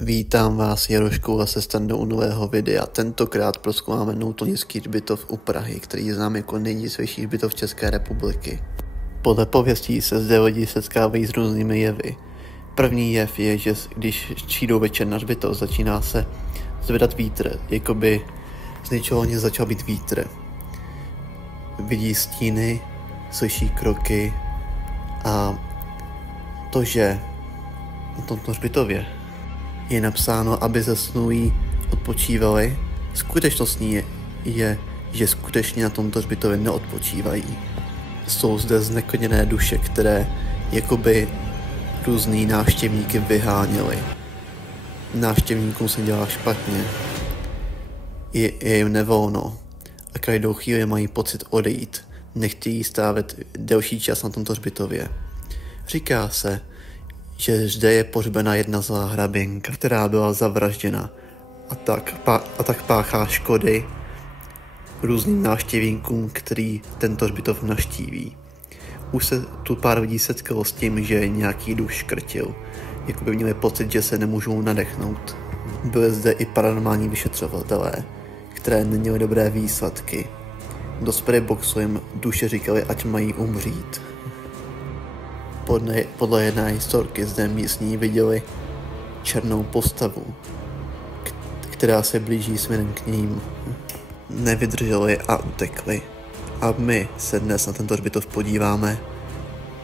Vítám vás, Jarošku, a se standou nového videa. Tentokrát prozkoumáme Noutonický hřbitov u Prahy, který je znám jako nejděsivější hřbitov České republiky. Podle pověstí se zde lidi setkávají s různými jevy. První jev je, že když přijdou večer na hřbitov, začíná se zvedat vítr, jakoby z ničeho nic začal být vítr. Vidí stíny, slyší kroky a to, že na tomto hřbitově je napsáno, aby zesnulí odpočívali. Skutečnostní je, že skutečně na tomto hřbitově neodpočívají. Jsou zde zneklidněné duše, které jakoby různý návštěvníky vyháněly. Návštěvníkům se dělá špatně. Je jim nevolno a každou chvíli mají pocit odejít. Nechtějí strávit delší čas na tomto hřbitově. Říká se, že zde je pohřbena jedna zlá hraběnka, která byla zavražděna a tak páchá škody různým návštěvníkům, který tento hřbitov navštíví. Už se tu pár lidí setkalo s tím, že nějaký duch škrtil, jako by měli pocit, že se nemůžou nadechnout. Byly zde i paranormální vyšetřovatelé, které neměly dobré výsledky. Do spiritboxu jim duše říkali, ať mají umřít. Podle jedné historky zde místní viděli černou postavu, která se blíží směrem k ním. Nevydrželi a utekli. A my se dnes na tento hřbitov podíváme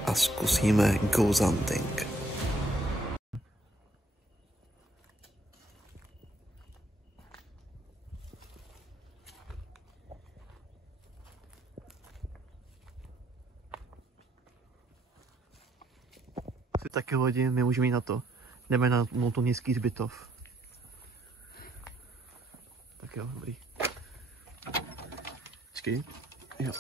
a zkusíme ghost hunting. Taky lidi, my můžeme jít na to. Jdeme na Noutonický hřbitov. Tak jo, dobrý. Počkej. Jo.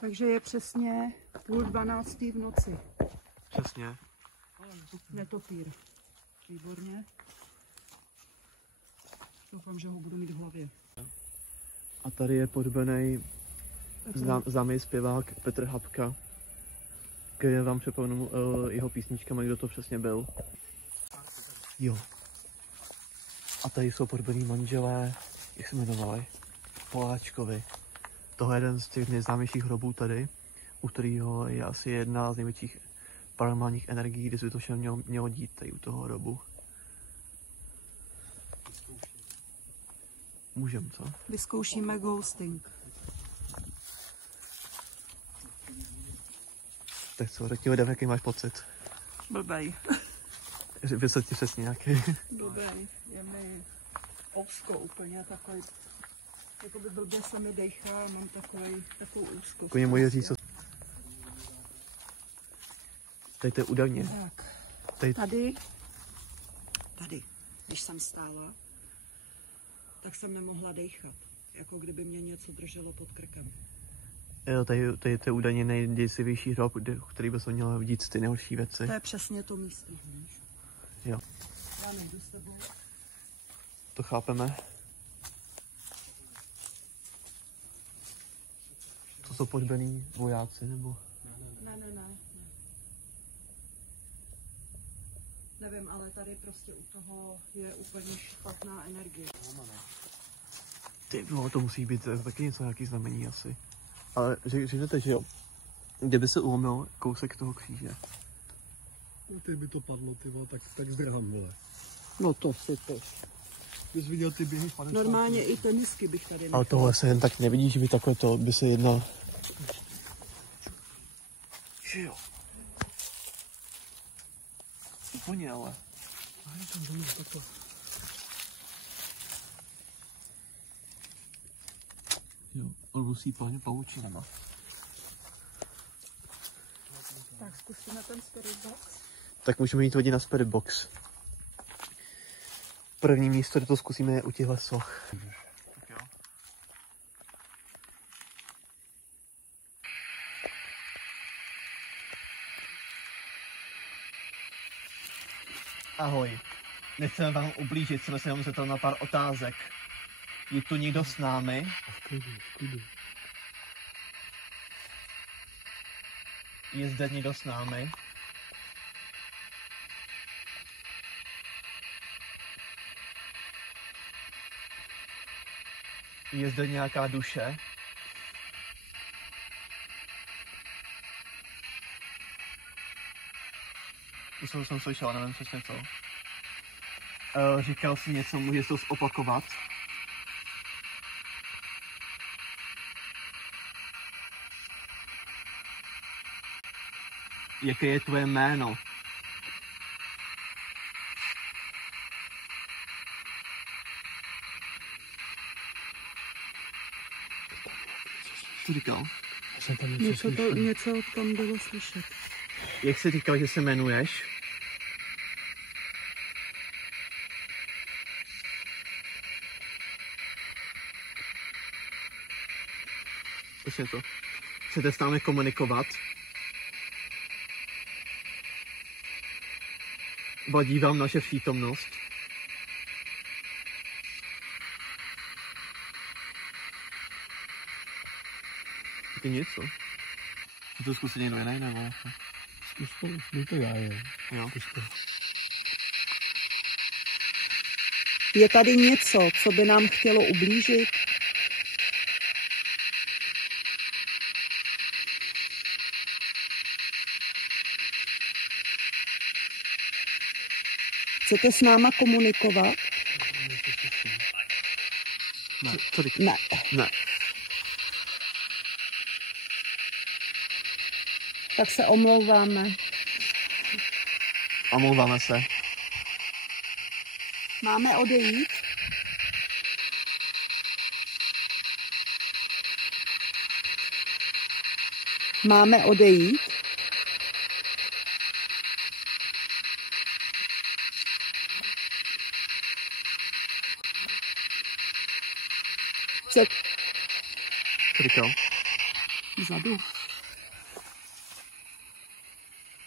Takže je přesně 11:30 v noci. Přesně. Netopír. Výborně. Doufám, že ho budu mít v hlavě. A tady je pohřbený známý zpěvák Petr Habka, který vám připomenu jeho písničkami, kdo to přesně byl. Jo. A tady jsou pohřbený manželé, jak se jmenovali, Poláčkovi. Tohle je jeden z těch nejznámějších hrobů tady, u kterého je asi jedna z největších paranormálních energií, kdy se to všechno mělo dít tady u toho hrobu. Můžem, co? Vyzkoušíme ghosting. Tak co, řekni lidem, jaký máš pocit? Blbej. Vysvětli přesně nějaký. Blbej. Je mi ousko úplně takový. Jakoby blbě se mi dejchá, mám takovou úzkost. Koně může říct, co... Tady to je údajně. Tak. Tady, když jsem stála, tak jsem nemohla dejchat. Jako kdyby mě něco drželo pod krkem. Jo, tady to je údajně nejděsivější hrob, který by se měl vidět ty nejhorší věci. To je přesně to místo. Jo. Já nejdu s tebou. To chápeme. To jsou pohřbený vojáci, nebo? Ne. Nevím, ale tady prostě u toho je úplně špatná energie. Ty, no, to musí být taky něco, nějaký znamení asi. Ale řekněte, že jo, kdyby se ulomil kousek toho kříže. No ty by to padlo, ty vole, tak zdrhám, vole. No to si to. Bys viděl ty běhy 50. Normálně i tenisky bych tady nechal. Ale tohle se jen tak nevidí, že by takhle to by se jednal. Že jo. Úplně ale. Aj, tam dole, takhle. Jo, odlusí pavučinama. Tak zkusíme ten spirit box. Tak můžeme jít hodit na spirit box. První místo, kde to zkusíme, je u těchto soch. Tak jo. Ahoj. Nechceme vám ublížit, jsme se jenom zeptali na pár otázek. Je tu někdo s námi? V klidu. Je zde někdo s námi? Je zde nějaká duše? To jsem slyšel, nevím přesně co. Říkal jsi něco, můžeš to zopakovat? Jaké je tvoje jméno? Co říkal? Jsem tam něco slyšel. Něco tam bylo slyšet. Jak jsi říkal, že se jmenuješ? Přesně to. Chcete s námi komunikovat? Vadí vám naše přítomnost? Taky něco? Chci to zkusit někdo jiný, nebo? Zkus to já, jo. Jo. Zkus to. Je tady něco, co by nám chtělo ublížit? Chcete s náma komunikovat? Ne. Co říkáš? Ne. Ne. Tak se omlouváme. Omlouváme se. Máme odejít? Máme odejít? Co říkal? Vzadu.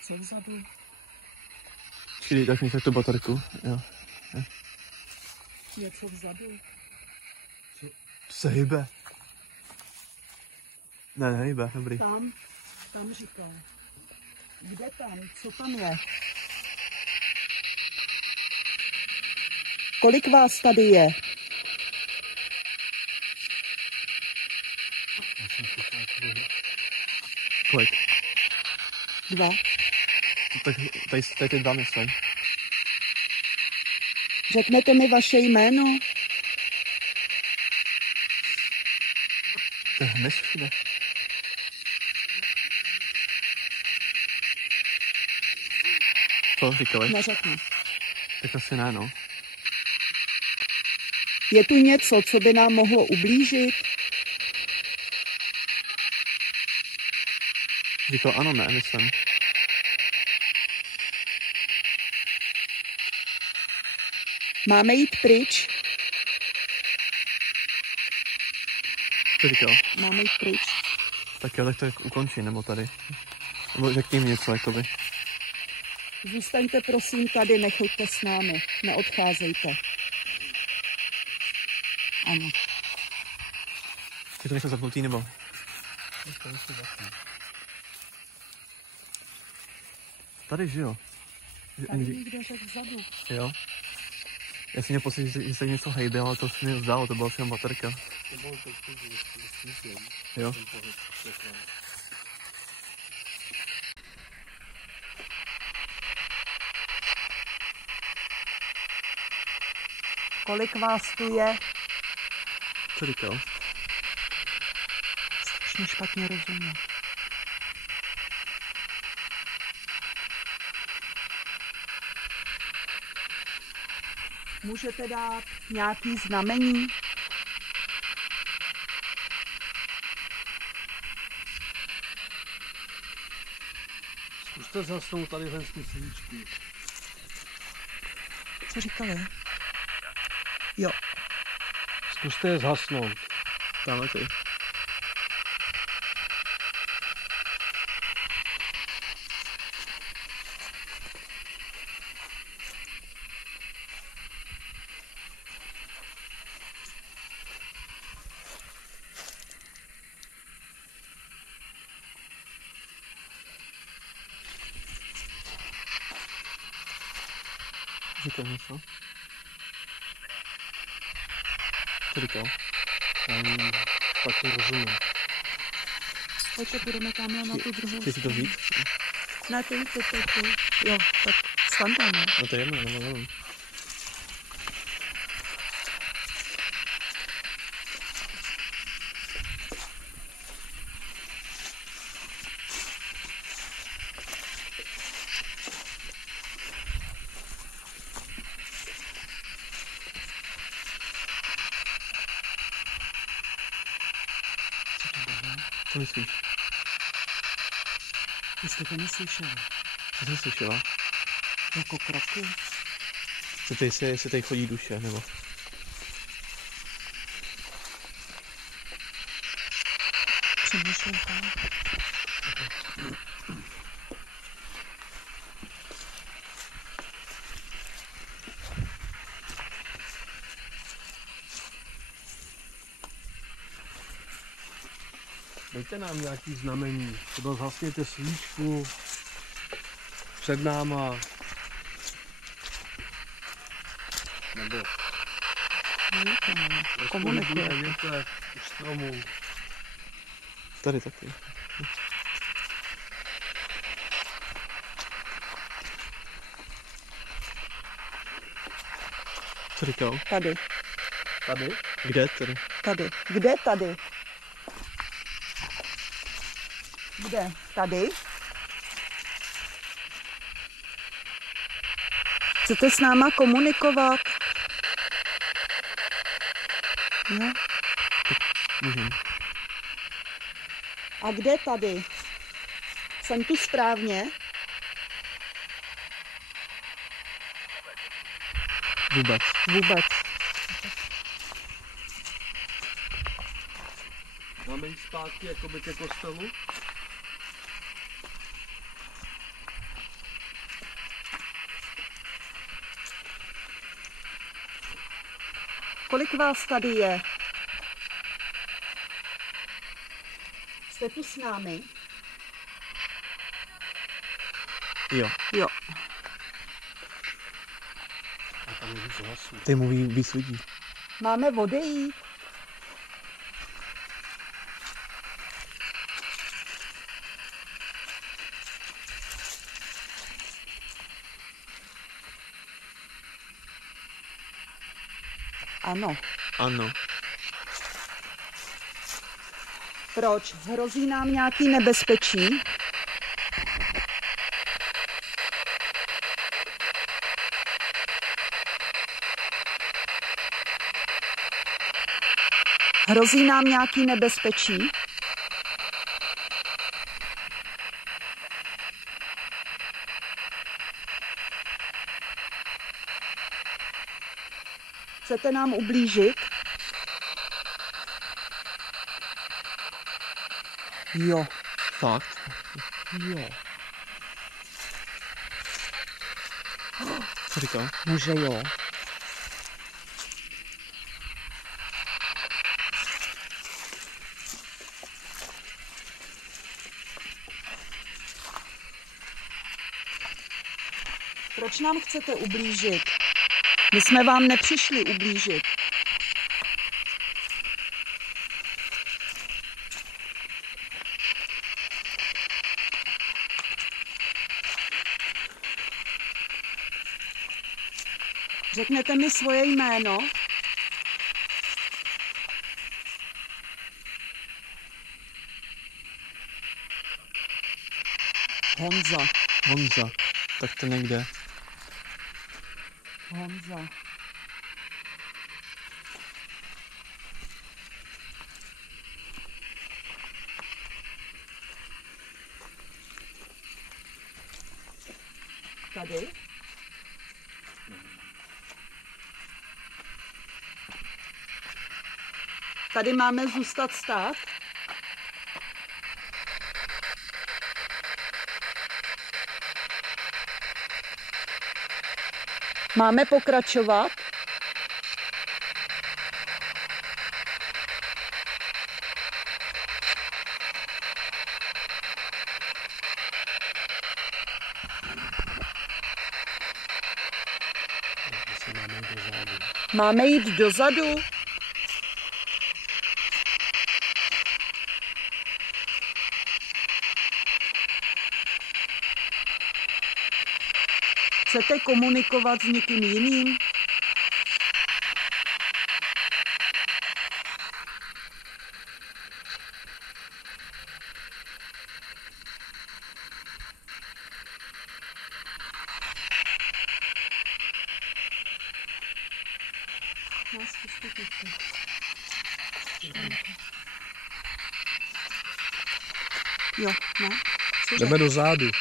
Co vzadu? Čili tak mi tu baterku. Jo. Něco vzadu. Se hýbe. Ne, nehýbe, dobrý. Tam říkal. Kde tam? Co tam je? Kolik vás tady je? Kolik? 2. Tak tady ty dva myslím. Řeknete mi vaše jméno? To je hmyz všude. Co říkali? Neřeknu. Tak asi ne, no. Je tu něco, co by nám mohlo ublížit? Říkal ano, ne, myslím. Máme jít pryč? Co říkal? Máme jít pryč. Tak jo, tak to ukončí, nebo tady. Nebo řekni mi něco, jakoby. Zůstaňte prosím tady, nechoďte s námi. Neodcházejte. Ano. Je to něco zapnutý, nebo? Tady, že jo? Tady někdo řekl vzadu. Jo. Já jsem měl pocit, že se něco hejbe, ale to se mi zdálo, to byla všem baterka. Jo. Kolik vás tu je? Co říkal? Strašně špatně rozumím. Můžete dát nějaký znamení? Zkuste zasnout tady ven z svíčky. Co říkali? Jo. Zkuste je zhasnout. Tamhle ty. Říkal něco? Co říkal? Tak rozumím. Pojďte, půjdeme tamhle na tu druhou Chci si to stranu. vzít? Ne, ty. Jo, tak stan tam. No to je jedno, nevím. Co myslíš? Jestli to neslyšela. Co jsi slyšela? Jako kroky. Jestli tady chodí duše, nebo? Přemýšlím tam. Dejte nám nějaký znamení. Třeba zhasněte svíčku před náma. Nebo Komunikuje. Jděte u stromu. Tady taky. Co říkal? Tady. Tady? Kde tady? Tady. Kde tady? Kde? Tady? Chcete s náma komunikovat? Jo? Můžem. A kde tady? Jsem tu správně? Vůbec. Vůbec. Máme jít zpátky jakoby ke kostelu? Kolik vás tady je? Jste tu s námi? Jo. Jo. A tam je víc hlasů. Ty mluví víc lidí. Máme odejít? Ano. Ano. Proč? Hrozí nám nějaký nebezpečí? Hrozí nám nějaký nebezpečí? Chcete nám ublížit? Jo. Fakt? Jo. Co říkal? Může jo. Proč nám chcete ublížit? My jsme vám nepřišli ublížit. Řeknete mi svoje jméno? Honza. Honza. Tak to někde. Honza. Tady? Tady máme zůstat stát? Máme pokračovat? Máme jít dozadu? Chcete komunikovat s někým jiným? Jo, no. Jdeme do zádu.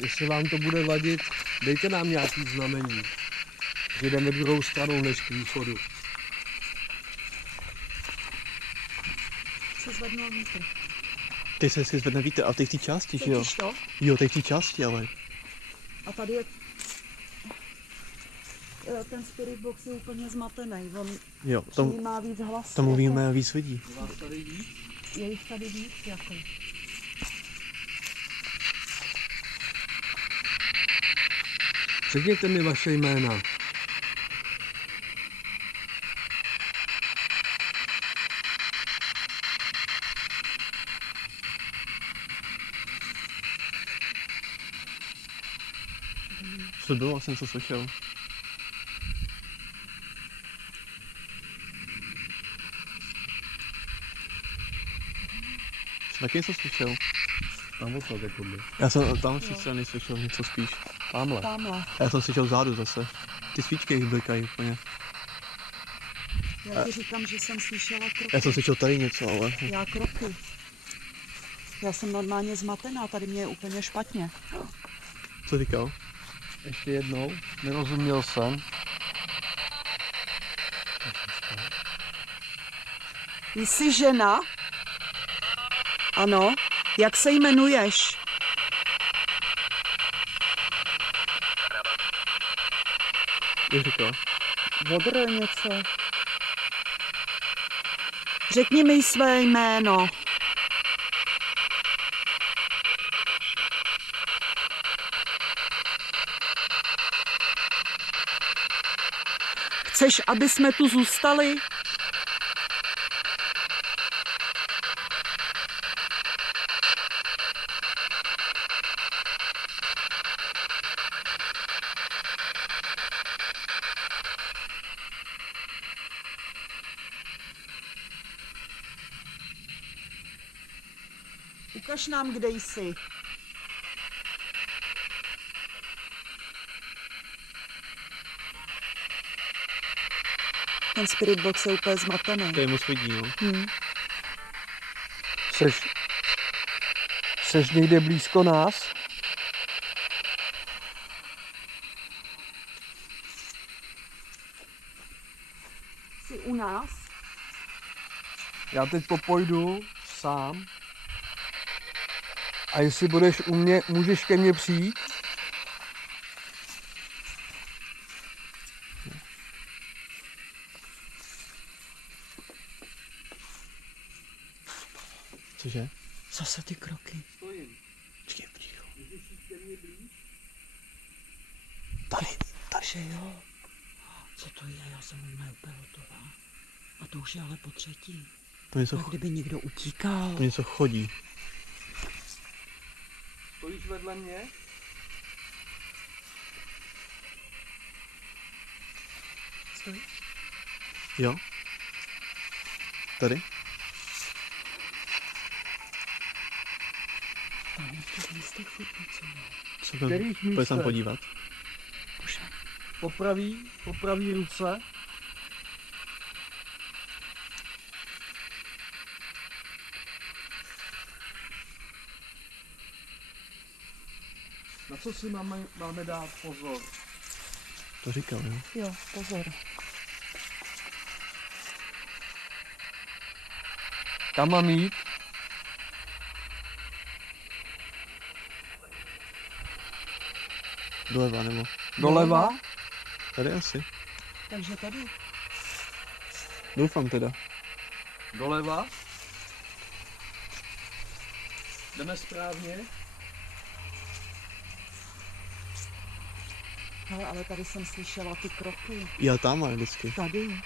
Jestli vám to bude vadit, dejte nám nějaký znamení, že jdeme druhou stranou než k východu. Se zvednou vítr. Ty se vždycky zvedne vítr, a ty v té části, že jo? Vidíš to? Jo, ty v té části, ale. A tady je... Ten spirit box je úplně zmatený. On Jo, má víc hlasů. tam mluvíme víc lidí. Je jich tady víc, jako. Řekněte mi vaše jména. Co bylo, jsem co slyšel. Taky něco slyšel. Tam odsaď jakoby. Já jsem tam z té strany slyšel něco spíš. Tamhle. Tamhle. Já jsem slyšel vzadu zase. Ty svíčky jich blikají úplně. Já ti říkám, že jsem slyšela kroky. Já jsem slyšel tady něco, ale... Já kroky. Já jsem normálně zmatená, tady mě je úplně špatně. Co říkal? Ještě jednou. Nerozuměl jsem. Jsi žena? Ano. Jak se jmenuješ? Jak říkal? Vodr něco. Řekni mi své jméno. Chceš, aby jsme tu zůstali? Ukaž nám, kde jsi. Ten spirit box je úplně zmatený. To je moc lidí, no. Seš někde blízko nás? Jsi u nás? Já teď popojdu sám. A jestli budeš u mě, můžeš ke mně přijít? Cože? Zase ty kroky. Stojím. Počkej, ticho. Můžeš jít ke mně blíž? Tady. Takže jo. Co to je? Já jsem normálně úplně hotová. A to už je ale po třetí. To něco, Jak kdyby někdo utíkal. to něco chodí. Stojíš vedle mě? Stoj. Jo? Tady? Tam je v těch místech furt něco. Co to? Kterých Pojď se tam místech? podívat. Bože. Po pravý ruce. Na co si máme dát pozor? To říkal, jo? Jo, pozor. Kam mám jít? Doleva nebo? Doleva? Tady asi. Takže tady. Doufám teda. Doleva? Jdeme správně. Hele, ale tady jsem slyšela ty kroky. Já tam mám vždycky. Tady.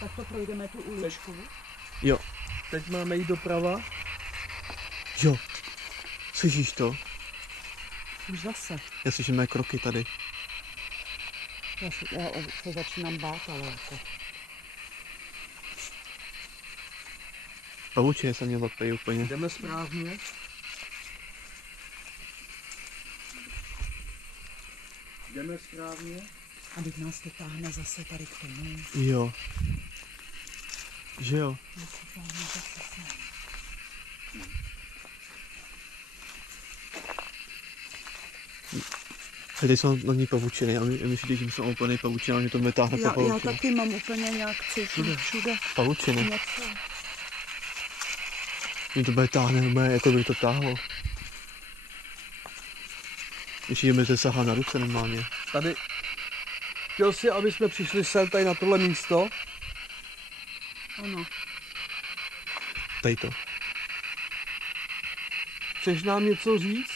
Tak to projdeme tu uličku. Jo. Teď máme jít doprava. Jo. Slyšíš to? Už zase. Já slyším mé kroky tady. Já se začínám bát, ale jako. Pavučiny se mě lapají úplně. Jdeme správně. Jdeme správně. A teď nás to táhne zase tady k tomu. Jo. Že jo? Nás to táhne zase sem. Tady jsou na ní pavučiny a myslíte, že jsou úplný pavučiny, ale mě to vytáhne po Já pavučiny. taky mám úplně nějak cítím všude Pavučiny. něco. Mě to bude táhne, jako by to táhlo. Ještě mi to sahá na ruce normálně. Tady. Chtěl jsi, aby jsme přišli sem tady na tohle místo? Ano. Tady to. Chceš nám něco říct?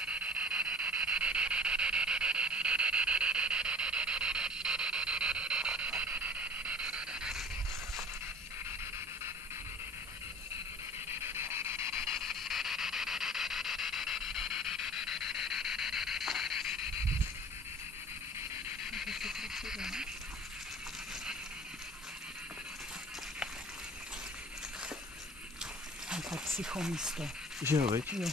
To je psychomísto. Že jo, viď? Jo.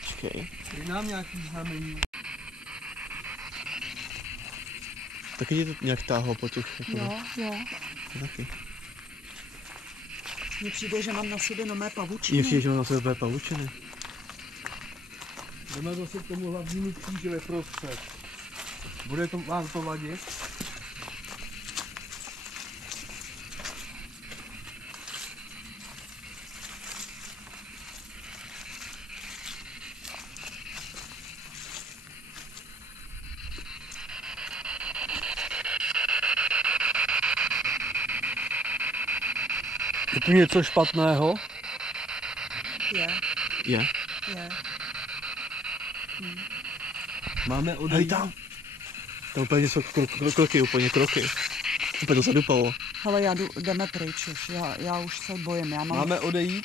Počkej. Dej nám nějaký znamení. Taky ti to nějak táhlo po těch, jako Jo. taky. Mně přijde, že mám na sobě nové Mně pavučiny. přijde, že mám na sebe úplně pavučiny. Jdeme zase k tomu hlavnímu kříži ve prostřed. Bude to vám to vadit? Je tu něco špatného? Je. Je. Máme Hej odejít? tam. To úplně jsou kroky, úplně kroky. Úplně to zadupalo. Hele, jdeme pryč už. Já už se bojím. Já mám... Máme odejít?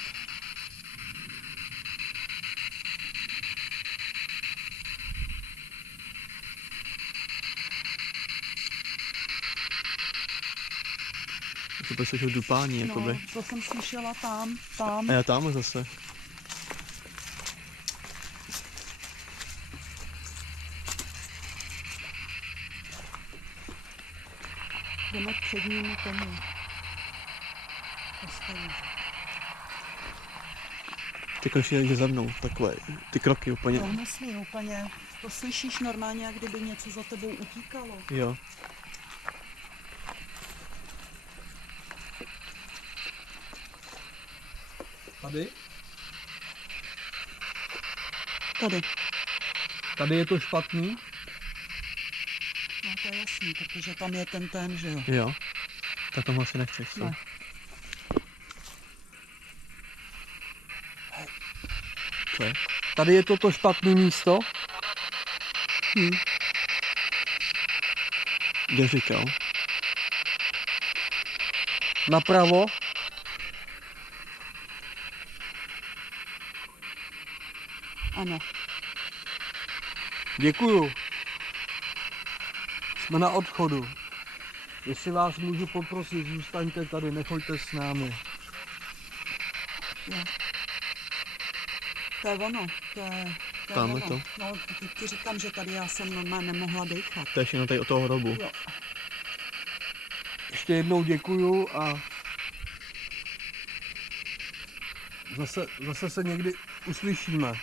To bude slyšet dupání, jakoby. No, to jsem slyšela tam. A já tam zase. Jdeme k přednímu tomu. Postavu. Ty konečně jde za mnou, takové, ty kroky úplně. No, musím úplně. To slyšíš normálně, jak kdyby něco za tebou utíkalo. Jo. Tady? Tady. Tady je to špatný? No to je jasný, protože tam je ten, že jo. Jo. Tak tam asi nechceš, co? Ne. Co je? Tady je toto špatné místo? Kde říkal? Napravo? Ano. Děkuju. Jsme na odchodu. Jestli vás můžu poprosit, zůstaňte tady, nechoďte s námi. Jo. To je ono. To je Tamhle ono. to. No, teď ti říkám, že tady já jsem normálně nemohla dýchat. To je všechno tady od toho hrobu. Jo. Ještě jednou děkuju a zase se někdy uslyšíme.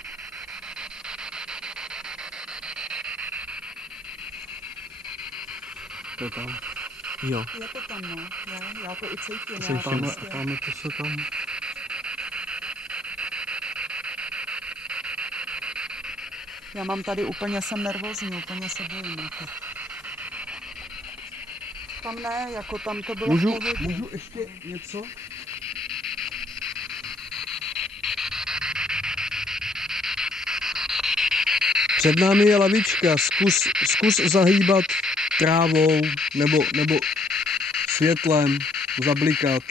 To je tam. Jo. Je to tam, no. Já to i cítím. To jsem Já všiml. prostě- Tam to se tam. Já mám tady úplně, jsem nervózní, úplně se bojím. Jako. Tam ne, jako tam to bylo Můžu ještě něco? Před námi je lavička, zkus zahýbat trávou nebo světlem, zablikat.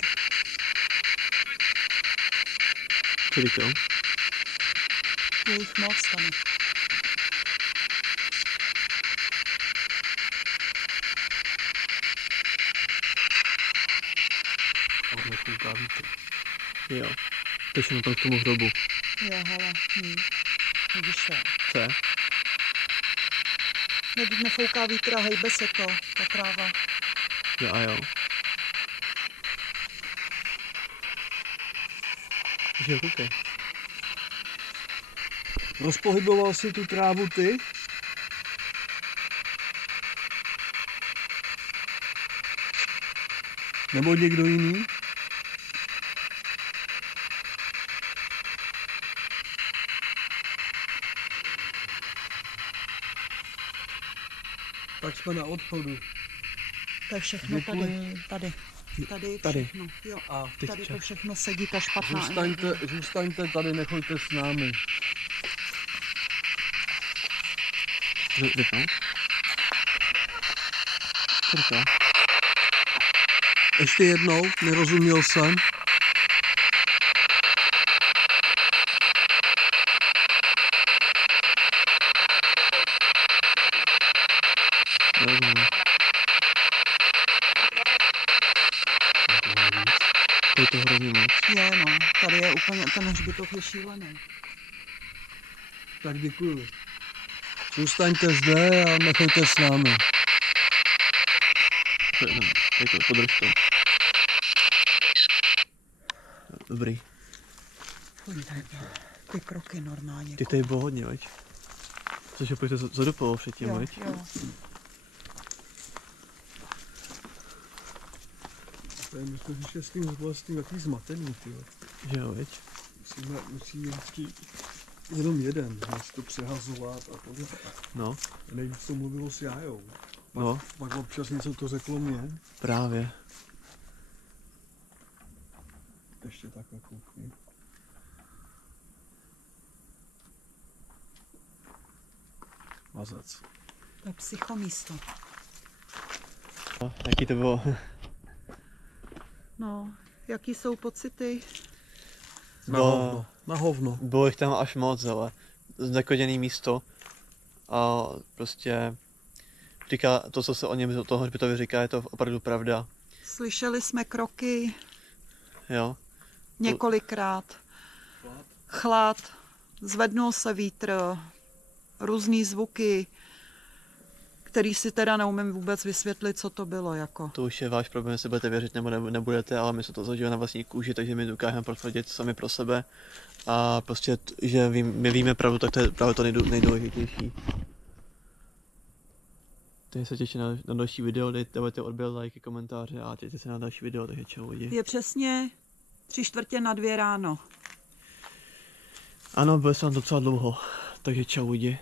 Čili to? Je jich moc tam. Jo. To je tam k tomu hrobu. Jo, hele. Vidíš to. Co je? Když nefouká vítr a hejbe se to, ta tráva. Jo a jo. Jo, koukej. Rozpohyboval si tu trávu ty? Nebo někdo jiný? Tak jsme na odchodu. To je všechno tady. Tady všechno. Jo, A tady to všechno sedí, ta špatná. Zůstaňte tady, nechoďte s námi. Vypnout? Co? Ještě jednou, nerozuměl jsem. Nerozumím. To je to hrozně moc. Je, no, tady je úplně, ten hřbitov je šílený. Tak děkuju. Zůstaňte zde a nechoďte s námi. Podrž to. Dobrý. Ty kroky normálně. Ty tady bylo hodně, veď? Což je pojďte zadupalo předtím, veď? Jo. My jsme přišli s tím takový zmatený, tyjo. Že jo, veď? Musíme vždycky jenom jeden, než to přehazovat a tohle. No. Nejvíc to mluvilo s Jájou. No. Pak občas něco to řeklo mě. Právě. Ještě takhle koukni. Mazec. To je psychomísto. Jaký to bylo? No, jaký jsou pocity? Na hovno. Bylo jich tam až moc, ale znekoděný místo. A prostě říká to, co se o něm toho hřbitově říká, je to opravdu pravda. Slyšeli jsme kroky Jo. několikrát. Chlad, zvednul se vítr, různý zvuky, který si teda neumím vůbec vysvětlit, co to bylo jako. To už je váš problém, jestli budete věřit nebo nebudete, ale my jsme to zažili na vlastní kůži, takže my dokážeme potvrdit sami pro sebe. A prostě, že my víme pravdu, tak to je právě to nejdůležitější. Takže se těším na další video, dejte odběr, lajky, komentáře a těšte se na další video, takže čau lidi. Je přesně 3:45 ráno. Ano, byl jsem docela dlouho, takže čau lidi.